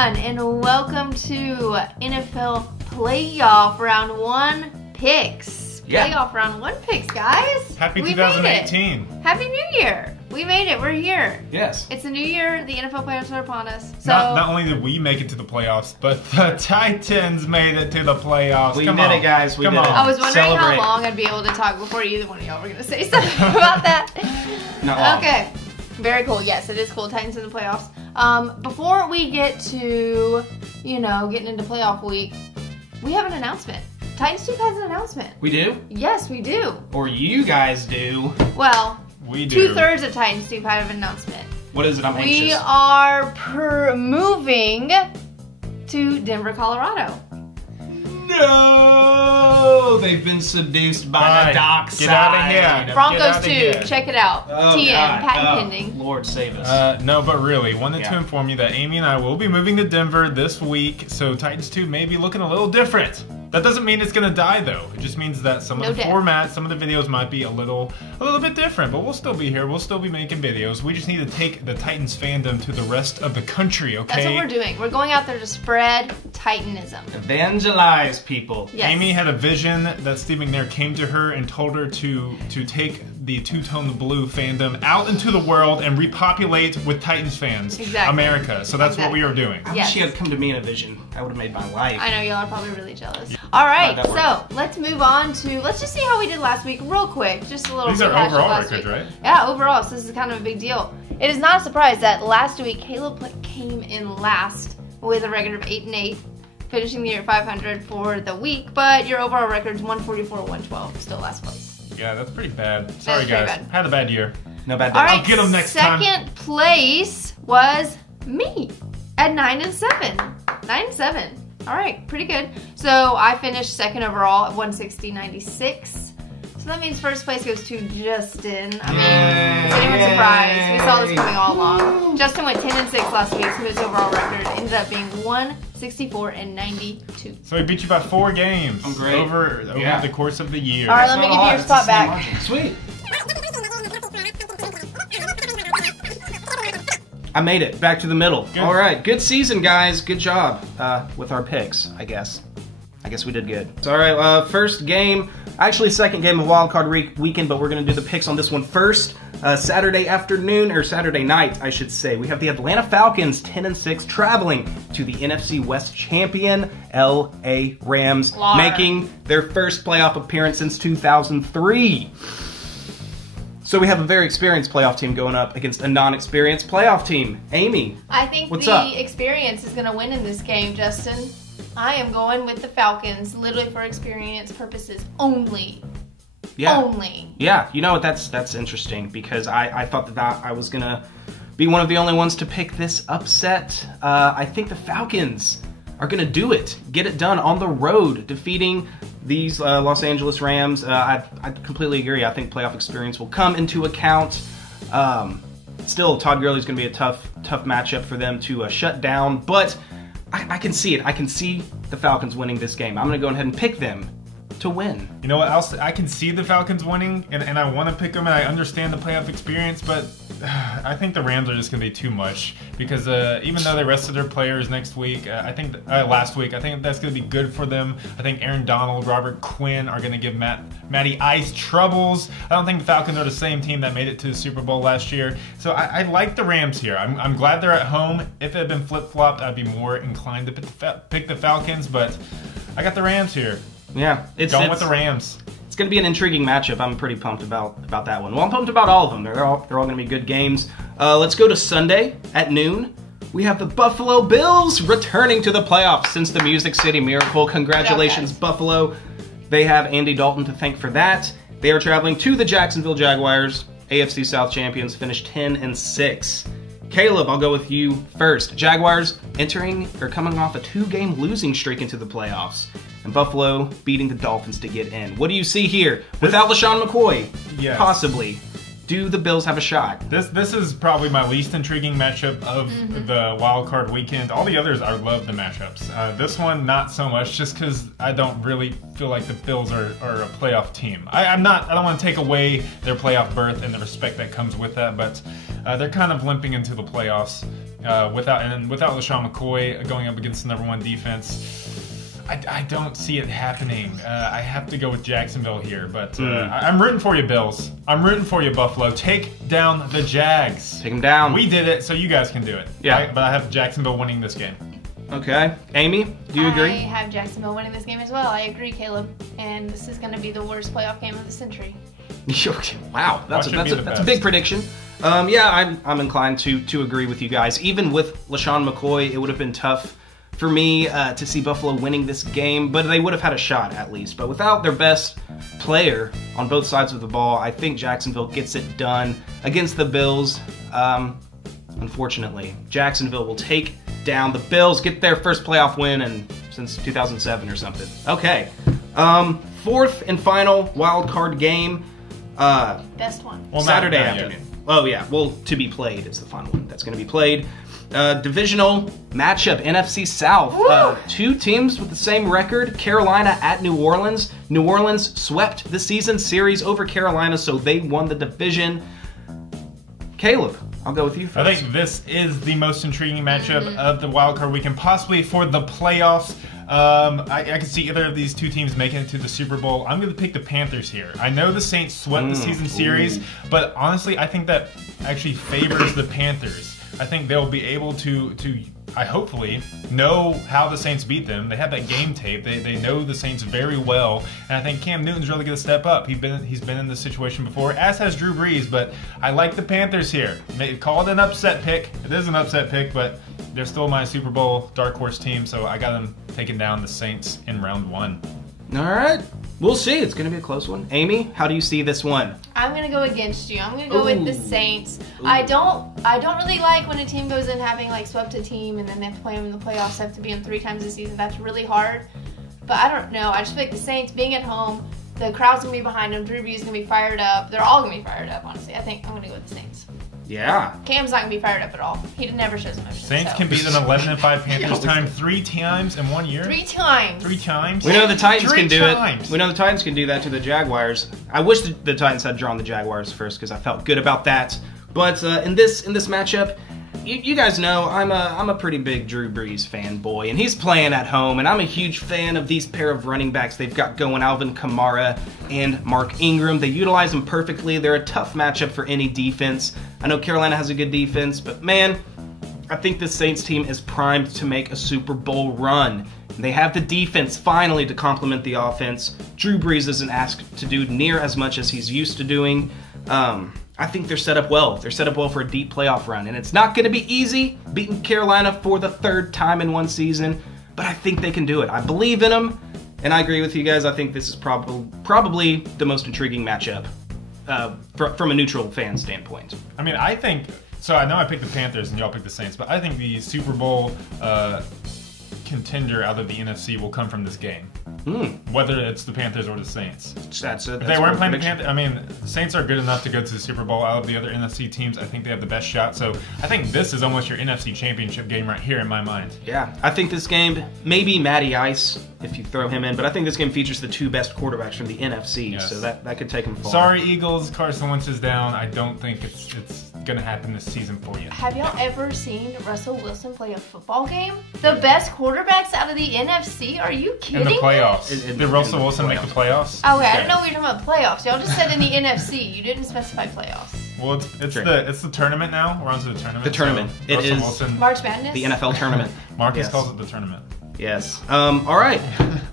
everyone, and welcome to NFL Playoff Round 1 Picks. Yeah. Playoff Round 1 Picks, guys. Happy We 2018. made it. Happy New Year. We made it. We're here. Yes. It's a new year. The NFL playoffs are upon us. So Not only did we make it to the playoffs, but the Titans made it to the playoffs. We Come did on. it, guys. We Come did on. it. I was wondering Celebrate. how long I'd be able to talk before either one of y'all were going to say something about that. Not long. Okay. Very cool. Yes, it is cool. Titans in the playoffs. Before we get to, getting into playoff week, we have an announcement. Titans Tube has an announcement. We do? Yes, we do. Or you guys do. Well, We do. 2/3 of Titans Tube have an announcement. What is it? I'm anxious. We are moving to Denver, Colorado. No! They've been seduced by the Alright, dock get outta here. side. Broncos outta here. Tube. Check it out. Oh, TN, God. patent Oh, pending. Lord save us. No, but really, wanted Yeah. to inform you that Amy and I will be moving to Denver this week, so Titans 2 may be looking a little different. That doesn't mean it's gonna die though. It just means that some of No the death. formats, some of the videos might be a little bit different, but we'll still be here. We'll still be making videos. We just need to take the Titans fandom to the rest of the country, okay? That's what we're doing. We're going out there to spread Titanism. Evangelize people. Yes. Amy had a vision that Steve McNair came to her and told her to take the two-tone blue fandom out into the world and repopulate with Titans fans. Exactly. America. So that's what we are doing. I wish Yes. she had come to me in a vision. That would have made my life. I know y'all are probably really jealous. All right, How'd that so let's move on to, let's just see how we did last week real quick. Just a little These are rehash of overall last records, week. right? Yeah, overall, so this is kind of a big deal. It is not a surprise that last week Caleb came in last with a record of 8-8, finishing the year at 500 for the week, but your overall record's 144-112, still last place. Yeah, that's pretty bad. Sorry, pretty guys. bad. Had a bad year. No bad All day. right, I'll get 'em next time. second place was me at 9-7. 9-7. All right, pretty good. So I finished second overall at 160.96. So that means first place goes to Justin. I mean, it's anyone surprised. We saw this coming all along. Justin went 10-6 last week, so his overall record ended up being 164.92. So we beat you by 4 games. I'm great. Over Yeah. the course of the year. All right, That's let me not give a you lot. your It's spot a small back. margin. Sweet. I made it back to the middle. Good. All right, good season, guys. Good job with our picks. I guess we did good. So, all right, first game, actually second game of Wildcard Weekend, but we're gonna do the picks on this one first. Saturday afternoon, or Saturday night, I should say. We have the Atlanta Falcons 10-6 traveling to the NFC West champion LA Rams, Lar. making their first playoff appearance since 2003. So we have a very experienced playoff team going up against a non-experienced playoff team. Amy, I think What's the up? experience is going to win in this game, Justin. I am going with the Falcons, literally for experience purposes only. yeah. Only. Yeah, you know what, that's interesting, because I thought that I was going to be one of the only ones to pick this upset. I think the Falcons are going to do it, get it done on the road, defeating these Los Angeles Rams. I completely agree. I think playoff experience will come into account. Still, Todd Gurley's going to be a tough matchup for them to shut down, but I can see it. I can see the Falcons winning this game. I'm going to go ahead and pick them to win. You know what else? I can see the Falcons winning, and I want to pick them, and I understand the playoff experience, but I think the Rams are just going to be too much, because even though they rested their players last week, I think that's going to be good for them. I think Aaron Donald, Robert Quinn are going to give Matty Ice troubles. I don't think the Falcons are the same team that made it to the Super Bowl last year, so I like the Rams here. I'm glad they're at home. If it had been flip-flopped, I'd be more inclined to pick the Falcons, but I got the Rams here. Yeah, Going with the Rams. It's going to be an intriguing matchup. I'm pretty pumped about that one. Well, I'm pumped about all of them. They're all going to be good games. Let's go to Sunday at noon. We have the Buffalo Bills returning to the playoffs since the Music City Miracle. Congratulations, Buffalo. They have Andy Dalton to thank for that. They are traveling to the Jacksonville Jaguars, AFC South champions, finished 10-6. Caleb, I'll go with you first. Jaguars coming off a 2-game losing streak into the playoffs, and Buffalo beating the Dolphins to get in. What do you see here? Without LaShawn McCoy, Yes. possibly. Do the Bills have a shot? This is probably my least intriguing matchup of the Wild Card Weekend. All the others, I love the matchups. This one, not so much, just because I don't really feel like the Bills are a playoff team. I don't want to take away their playoff berth and the respect that comes with that, but they're kind of limping into the playoffs. without LaShawn McCoy going up against the number 1 defense. I don't see it happening. I have to go with Jacksonville here, but I'm rooting for you, Bills. I'm rooting for you, Buffalo. Take down the Jags. Take them down. We did it, so you guys can do it. Yeah. Right? But I have Jacksonville winning this game. Okay. Amy, do you agree? I have Jacksonville winning this game as well. I agree, Caleb. And this is going to be the worst playoff game of the century. Wow, that's a big prediction. Yeah, I'm inclined to agree with you guys. Even with LaShawn McCoy, it would have been tough for me to see Buffalo winning this game, but they would have had a shot at least. But without their best player on both sides of the ball, I think Jacksonville gets it done against the Bills. Unfortunately, Jacksonville will take down the Bills, get their first playoff win since 2007 or something. Okay, 4th and final wild card game. Best one. Well, Saturday afternoon. Oh yeah, well, to be played is the final one that's going to be played. Divisional matchup, NFC South. 2 teams with the same record, Carolina at New Orleans. New Orleans swept the season series over Carolina, so they won the division. Caleb, I'll go with you first. I think this is the most intriguing matchup of the wildcard weekend, possibly for the playoffs. I can see either of these 2 teams making it to the Super Bowl. I'm going to pick the Panthers here. I know the Saints swept the season series, but honestly, I think that actually favors the Panthers. I think they'll be able to hopefully know how the Saints beat them. They have that game tape. They know the Saints very well, and I think Cam Newton's really going to step up. He's been in this situation before, as has Drew Brees, but I like the Panthers here. Call it an upset pick. It is an upset pick, but they're still my Super Bowl dark horse team, so I got them taking down the Saints in round 1. All right. We'll see. It's going to be a close one. Amy, how do you see this one? I'm going to go against you. I'm going to go with the Saints. I don't really like when a team goes in having like swept a team and then they have to play them in the playoffs, have to be them 3 times a season. That's really hard. But I don't know. I just feel like the Saints being at home, the crowd's going to be behind them. Drew Brees is going to be fired up. They're all going to be fired up, honestly. I think I'm going to go with the Saints. Yeah. Cam's not going to be fired up at all. He never shows emotion. Saints can beat an 11-5 Panthers time 3 times in 1 year. 3 times. 3 times. We know the Titans can do times. it. We know the Titans can do that to the Jaguars. I wish the Titans had drawn the Jaguars first because I felt good about that. But in this matchup, you guys know I'm a pretty big Drew Brees fanboy, and he's playing at home, and I'm a huge fan of these pair of running backs they've got going, Alvin Kamara and Mark Ingram. They utilize them perfectly. They're a tough matchup for any defense. I know Carolina has a good defense, but man, I think this Saints team is primed to make a Super Bowl run. And they have the defense finally to complement the offense. Drew Brees isn't asked to do near as much as he's used to doing. I think they're set up well. They're set up well for a deep playoff run. And it's not going to be easy beating Carolina for the 3rd time in 1 season, but I think they can do it. I believe in them, and I agree with you guys. I think this is probably the most intriguing matchup from a neutral fan standpoint. I mean, I think, so I know I picked the Panthers and y'all picked the Saints, but I think the Super Bowl contender out of the NFC will come from this game. Whether it's the Panthers or the Saints. That's if they weren't playing the Panthers, I mean, the Saints are good enough to go to the Super Bowl. Out of the other NFC teams, I think they have the best shot. So I think this is almost your NFC Championship game right here in my mind. Yeah, I think this game, maybe Matty Ice, if you throw him in, but I think this game features the 2 best quarterbacks from the NFC, yes. So that could take them far. Sorry, Eagles, Carson Wentz is down. I don't think it's going to happen this season for you. Have y'all ever seen Russell Wilson play a football game? The best quarterbacks out of the NFC? Are you kidding me? In the playoffs. Did Russell Wilson make the playoffs? Okay, I didn't know we were talking about playoffs. Y'all just said in the NFC. You didn't specify playoffs. Well, it's the tournament now. We're on to the tournament. The tournament. So It is Wilson, March Madness? the NFL tournament. Marcus calls it the tournament. Yes. All right.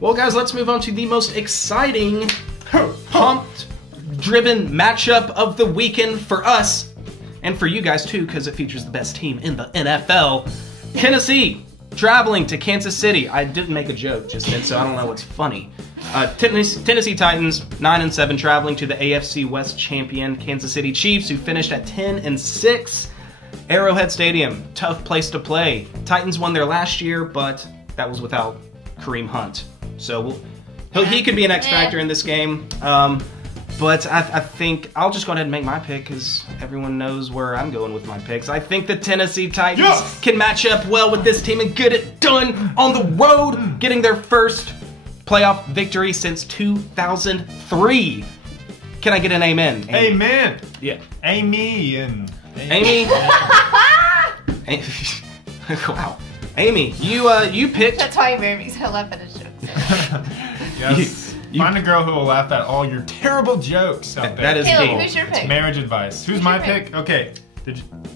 Well, guys, let's move on to the most exciting, pumped-driven matchup of the weekend for us, and for you guys too, because it features the best team in the NFL. Tennessee traveling to Kansas City. I didn't make a joke just then, so I don't know what's funny. Tennessee Titans 9-7 traveling to the AFC West champion Kansas City Chiefs, who finished at 10-6. Arrowhead Stadium, tough place to play. Titans won there last year, but that was without Kareem Hunt. So he could be an X factor in this game. But I think I'll just go ahead and make my pick because everyone knows where I'm going with my picks. I think the Tennessee Titans can match up well with this team and get it done on the road, getting their first playoff victory since 2003. Can I get an amen? Amen. Yeah. Amen. Amy? Wow. Amy, you picked. That's why you married me, because I laugh at his jokes. Yes. Find a girl who will laugh at all your terrible jokes out there. That is Caleb, key. who's your It's pick? marriage advice. Who's my pick? Okay. Are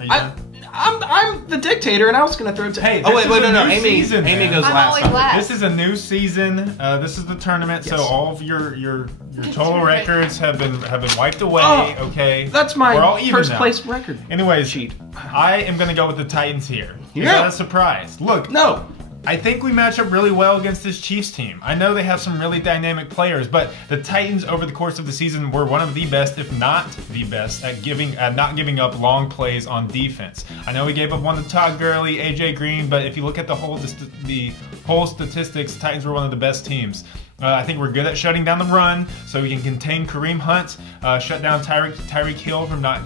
you done? I'm the dictator, and I was gonna throw it to. Hey, oh this wait, is a no. new Amy season, man. goes I'm last. always on last. This is a new season. This is the tournament, so Yes. all of your total records have been wiped away. Oh, okay, That's We're all my even first now. place record. Anyways, Sheet. I am gonna go with the Titans here. Is Yeah. that a surprise? Look, No. I think we match up really well against this Chiefs team. I know they have some really dynamic players, but the Titans over the course of the season were one of the best, if not the best, at not giving up long plays on defense. I know we gave up one to Todd Gurley, AJ Green, but if you look at the whole statistics, the Titans were one of the best teams. I think we're good at shutting down the run, so we can contain Kareem Hunt, shut down Tyreek Hill from not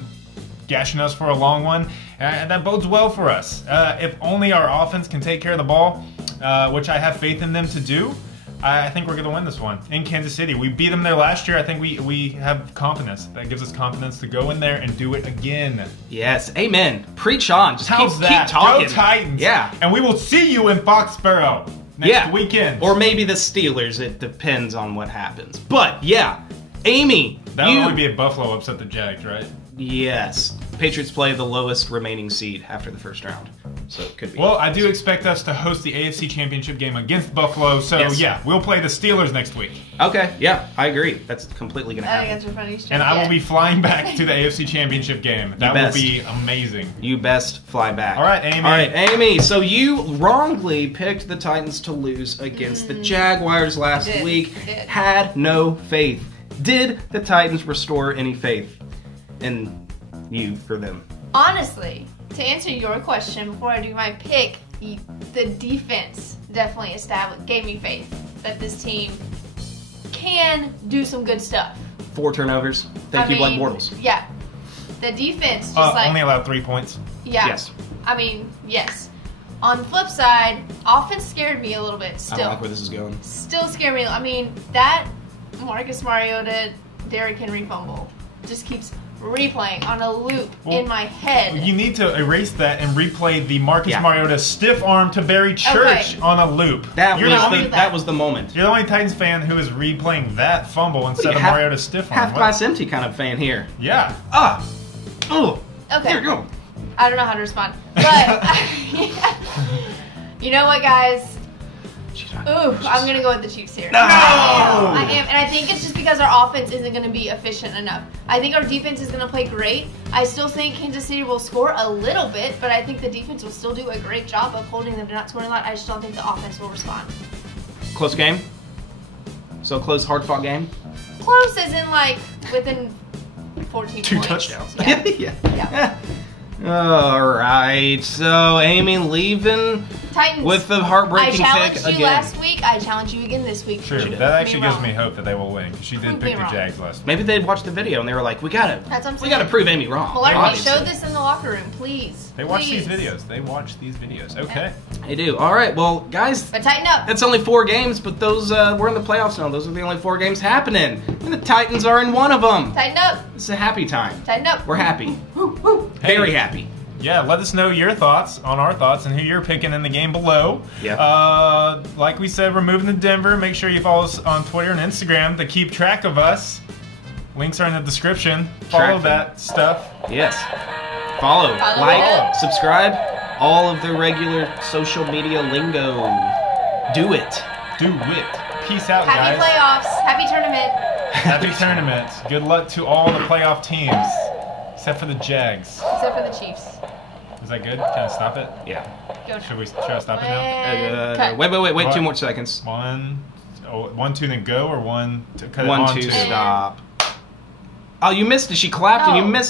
gashing us for a long one, and that bodes well for us. If only our offense can take care of the ball, which I have faith in them to do, I think we're going to win this one in Kansas City. We beat them there last year. I think we have confidence. That gives us confidence to go in there and do it again. Yes. Amen. Preach on. Just How's keep that? talking. Go Titans. Yeah. And we will see you in Foxborough next weekend. Or maybe the Steelers. It depends on what happens. But yeah, Amy, that would only be if Buffalo upset the Jags, right? Yes. Patriots play the lowest remaining seed after the first round. So it could be. Well, I do expect us to host the AFC Championship game against Buffalo. So Yes. yeah, we'll play the Steelers next week. Okay, yeah, I agree. That's completely going to I think happen. that's your funniest joke. And I will yet. be flying back to the AFC Championship game. That will best. be amazing. You best fly back. All right, Amy. All right, Amy. So you wrongly picked the Titans to lose against the Jaguars last Did. week. Did. Had no faith. Did the Titans restore any faith in you for them? Honestly, to answer your question before I do my pick, the defense definitely gave me faith that this team can do some good stuff. 4 turnovers. Thank you, Blake Bortles. Yeah. The defense just Only allowed 3 points. yeah. Yes. I mean, yes. On the flip side, offense scared me a little bit I still. don't like where this is going. Still scared me. I mean, that Marcus Mariota, Derrick Henry fumble just keeps replaying on a loop in my head. You need to erase that and replay the Marcus Yeah. Mariota stiff arm to Barry Church Okay. on a loop. That You're was the only, the, that was the moment. you're the only Titans fan who is replaying that fumble instead of half- Mariota's stiff arm. Half What? glass empty kind of fan here. Yeah. Oh, Okay. there you go. I don't know how to respond. But, you know what, guys? Ooh, I'm going to go with the Chiefs here. No! I am. And I think it's just because our offense isn't going to be efficient enough. I think our defense is going to play great. I still think Kansas City will score a little bit, but I think the defense will still do a great job of holding them to not scoring a lot. I just don't think the offense will respond. Close game? So close, hard-fought game? Close as in, like, within 14 2 points. touchdowns. Yeah. Yeah. All right. So Amy leaving Titans. with the I heartbreaking challenged pick you again. last week. I challenge you again this week. Sure. She did. That actually gives wrong. me hope that they will win. 'Cause she did Prove pick me the wrong. Jags last week. Maybe they'd watched the video and they were like, "We gotta, That's what I'm we gotta saying. prove Amy wrong." Malari, Obviously. show this in the locker room, please. They watch these Please. videos. They watch these videos. Okay. They do. All right. Well, guys, But tighten up. that's only 4 games, but those we're in the playoffs now. Those are the only 4 games happening, and the Titans are in one of them. Tighten up. It's a happy time. Tighten up. We're happy. Woo, woo. Very happy. Yeah, let us know your thoughts on our thoughts and who you're picking in the game below. Yeah. Like we said, we're moving to Denver. Make sure you follow us on Twitter and Instagram to keep track of us. Links are in the description. Follow Track them. that stuff. Yes. Follow, Follow like, it. subscribe. All of the regular social media lingo. Do it. Do it. Peace out, Happy guys. playoffs. Happy tournament. Happy tournament. Good luck to all the playoff teams, except for the Jags. Except for the Chiefs. Is that good? Can I stop it? Yeah. Go. Should I stop it now? And cut. Wait. What? 2 more seconds. 1, 2, then go, or 1 to cut it 1, on 2, two? stop. Oh, you missed it. She clapped and you No. missed